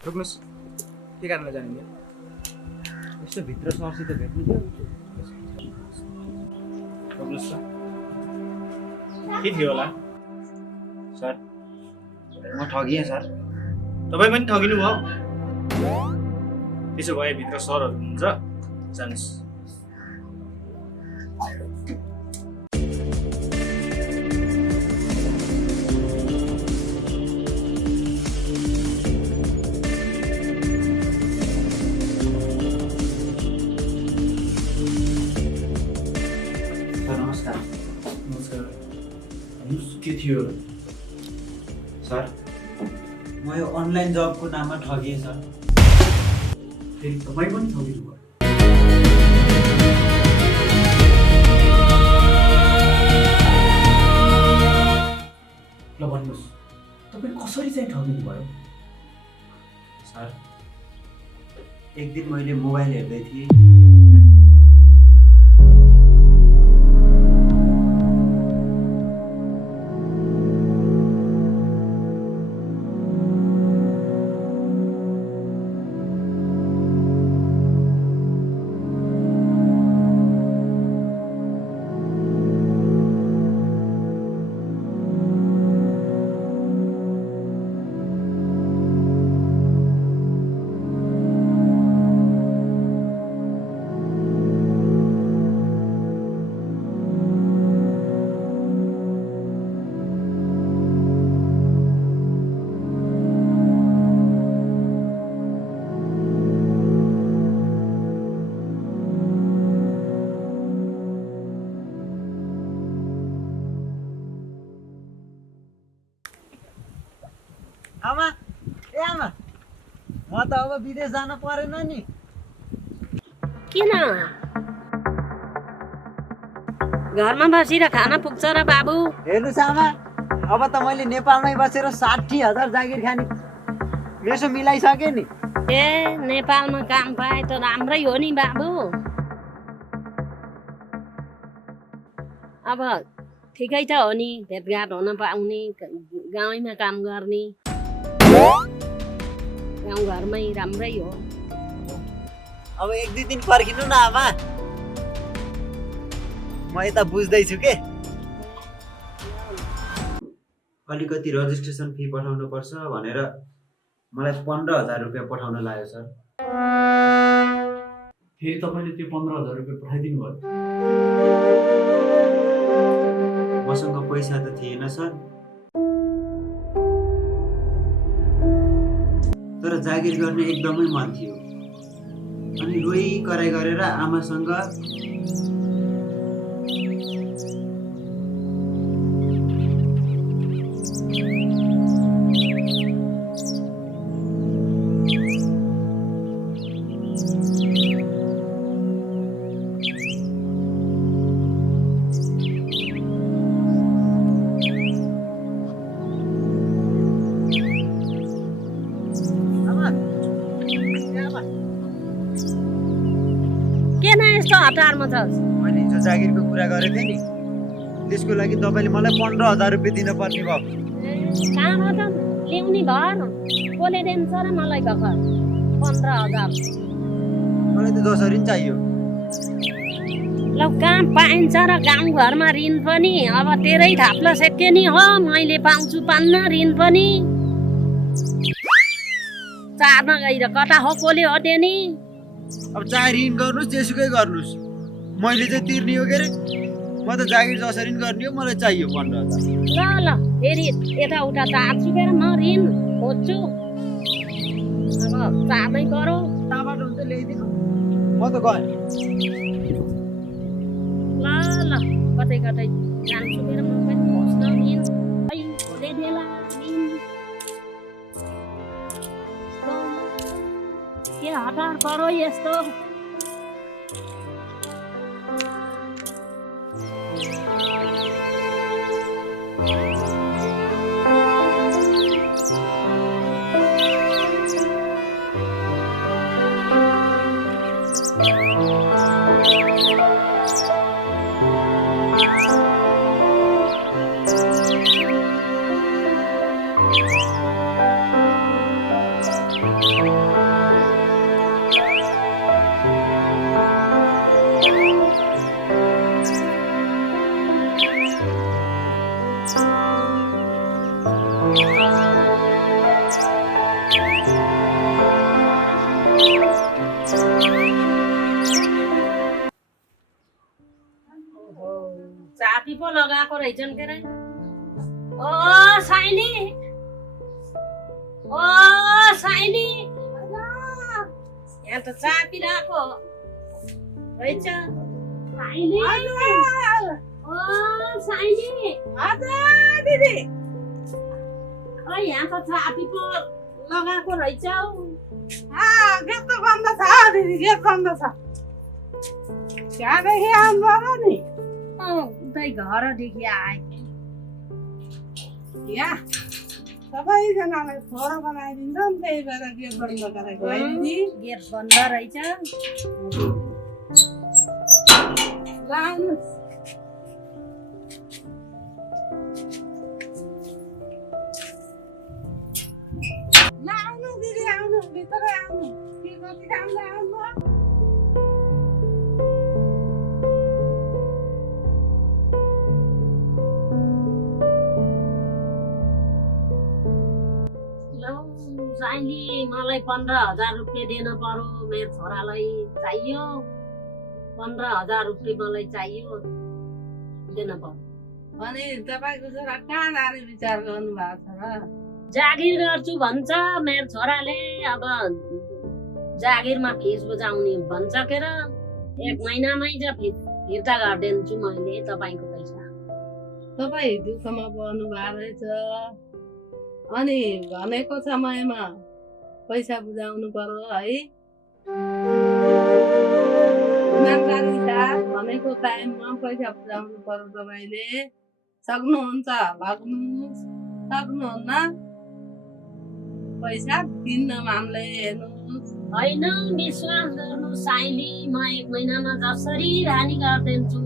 रोक्नुहोस्, के कारणले जानिन्छ? यस्तो भित्र सर्सित भेट्नु थियो। रोक्नुहोस् त, के थियो होला? सर म ठगिएँ सर। तपाईँ पनि ठगिनु भयो? त्यसो भए भित्र सरहरू हुनुहुन्छ, जानुहोस्। नमस्कार। नमस्कार। भन्नुहोस् के थियो? सर म यो अनलाइन जबको नाममा ठगिएँ सर। फेरि तपाईँ पनि ठगिनु भयो? ल भन्नुहोस्, तपाईँ कसरी चाहिँ ठगिनु भयो? सर एक दिन मैले मोबाइल हेर्दै थिएँ। आमा, ए आमा, म त अब विदेश जान परेन नि। किन घरमा बसेर खान पुग्छ र बाबु? हेर्नुहोस् आमा, अब त मैले नेपालमै बसेर 60,000 जागिर खाने मेसो मिलाइसकेँ नि। ए नेपालमा काम पाए त राम्रै हो नि बाबु। अब ठिकै त हो नि, भेटघाट हुन पाउने, गाउँमा काम गर्ने, गाउँघरमै राम्रै हो। अब एक दुई दिन पर्खिनु न आमा, म यता बुझ्दैछु के। अलिकति रजिस्ट्रेसन फी पठाउनु पर्छ भनेर मलाई 15,000 रुपियाँ पठाउन लाग्यो सर। फेरि तपाईँले त्यो 15,000 रुपियाँ पठाइदिनु भयो? मसँग पैसा त थिएन सर, तर जागिर गर्ने एकदमै मन थियो। अनि रोइ कराइ गरेर आमासँग किन यस्तो हतारमा छस्? मैले हिजो जागिरको कुरा गरेको थिएँ नि, त्यसको लागि तपाईँले मलाई 15,000 रुपियाँ दिनुपर्ने भयो। कहाँबाट ल्याउने भर? कसले दिन्छ र मलाई भर्खर 15,000? मलाई त जसरी पनि चाहियो। ल कहाँ पाइन्छ र गाउँघरमा ऋण पनि? अब तेरै थाप्लो सेक्के नि हो, मैले पाउँछु पान्न ऋण पनि। चार्न गएर कता हो, कसले हो देनी? अब चाहे ऋण गर्नुहोस् जेसुकै गर्नुहोस्, मैले चाहिँ तिर्ने हो के अरे। म त जागिर जसरी पनि गर्ने हो, मलाई चाहियो 15,000। ल फेरि यताउता चार्छु फेरि म ऋण खोज्छु। अब चार्नै परो। कहाँबाट हुन्छ ल्याइदिनु, म त गएँ। ल कतै कतै जान्छु फेरि म पनि खोज्न ऋण। खै खोले देला ऋण। के हतार परो यस्तो? लगाएको रहेछन् के रे ओ साइली यहाँ त चापिरहेको रहेछ साइली ओ साइली दिदी ओ यहाँ त चापी पो लगाएको रहेछ गेट त बन्द छ दिदी गेट बन्द छ त्यहाँदेखि आउनु नि उतै घरदेखि आएको यहाँ सबैजनालाई छोरो बनाइदिन्छ नि त्यही भएर गेट बन्द गरेको है दिदी गेट बन्द रहेछ ल आउनुहोस् ल आउनु दिदी आउनु भित्रै आउनु के कति राम्रो आउनु साइली मलाई 15,000 रुपियाँ दिन पर्यो मेरो छोरालाई चाहियो 15,000 रुपियाँ मलाई चाहियो दिन पर्यो अनि तपाईँको छोरा कहाँ जाने विचार गर्नु भएको छ र जागिर गर्छु भन्छ मेरो छोराले अब जागिरमा फिस बुझाउने भन्छ के र 1 महिनामै चाहिँ फिर्ता गरिदिन्छु मैले तपाईँको पैसा तपाईँ दुःखमा पर्नु भएको रहेछ अनि भनेको समयमा पैसा बुझाउनु पर्यो है इमानदारी साथ भनेको टाइममा पैसा बुझाउनु पर्यो तपाईँले सक्नुहुन्छ लाग्नुहोस् सक्नुहुन्न पैसा दिन्न मान्दै हेर्नुहोस् होइन विश्वास गर्नु साइली म 1 महिनामा जसरी रानी गरिदिन्छु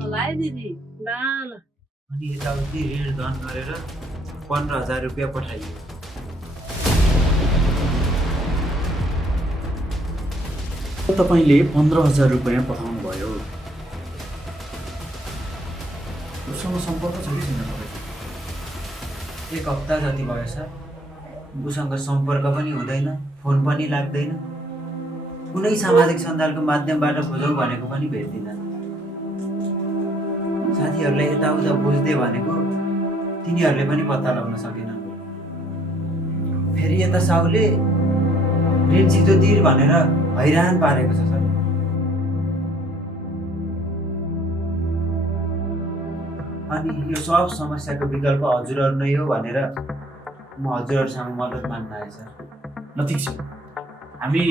होला है दिदी ल ल अनि यताउति ऋण धन गरेर 15,000 रुपियाँ पठाइयो तपाईँले 15,000 रुपियाँ पठाउनु भयो उसँग सम्पर्क छ कि छैन तपाईँको 1 हप्ता जति भयो सर उसँग सम्पर्क पनि हुँदैन फोन पनि लाग्दैन कुनै सामाजिक सञ्जालको माध्यमबाट खोजौँ भनेको पनि भेट्दिनँ साथीहरूलाई यताउता बुझ्दै भनेको तिनीहरूले पनि पत्ता लगाउन सकेनन् फेरि यता साउले ऋण छिटो तिर भनेर हैरान पारेको छ सर अनि यो सब समस्याको विकल्प हजुरहरू नै हो भनेर म हजुरहरूसँग मद्दत माग्न आएँ सर ल ठिक छ हामी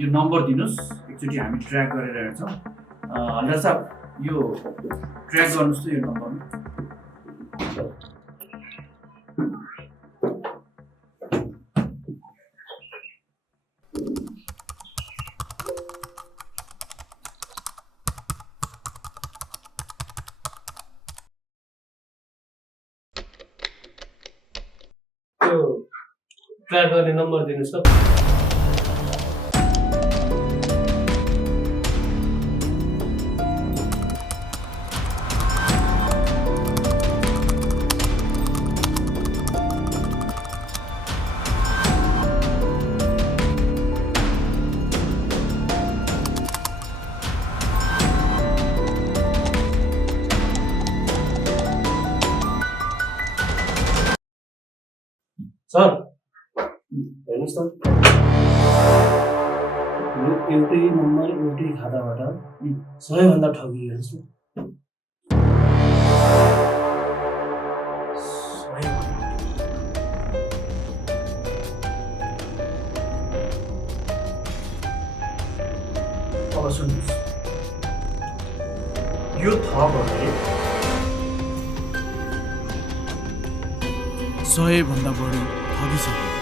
यो नम्बर दिनुहोस् एकचोटि हामी ट्र्याक गरेर हेर्छौँ हल्दार साहब यो ट्र्याक गर्नुहोस् त यो नम्बरमा त्यो ट्र्याक गर्ने नम्बर दिनुहोस् त सर हेर्नुहोस् त यो एउटै नम्बर एउटै खाताबाट 100 भन्दा ठगी हेर्नुहोस् न अब सुन्नुहोस् यो थपहरूले 100 भन्दा बढी ठगिसक्यो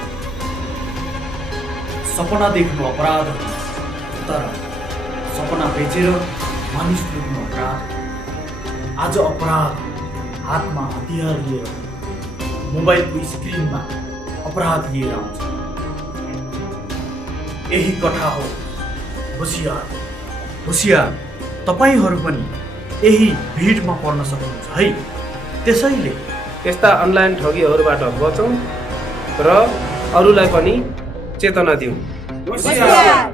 सपना देख्नु अपराध हो, तर सपना बेचेर मानिस लुट्नु अपराध हो। आज अपराध हातमा हतियार लिएर मोबाइलको स्क्रिनमा अपराध लिएर आउँछ यही कथा हो। होसियार होसियार, तपाईँहरू पनि यही भिडमा पर्न सक्नुहुन्छ है। त्यसैले यस्ता अनलाइन ठगीहरूबाट बचौँ र अरूलाई पनि चेतना दिउँ। होसियार।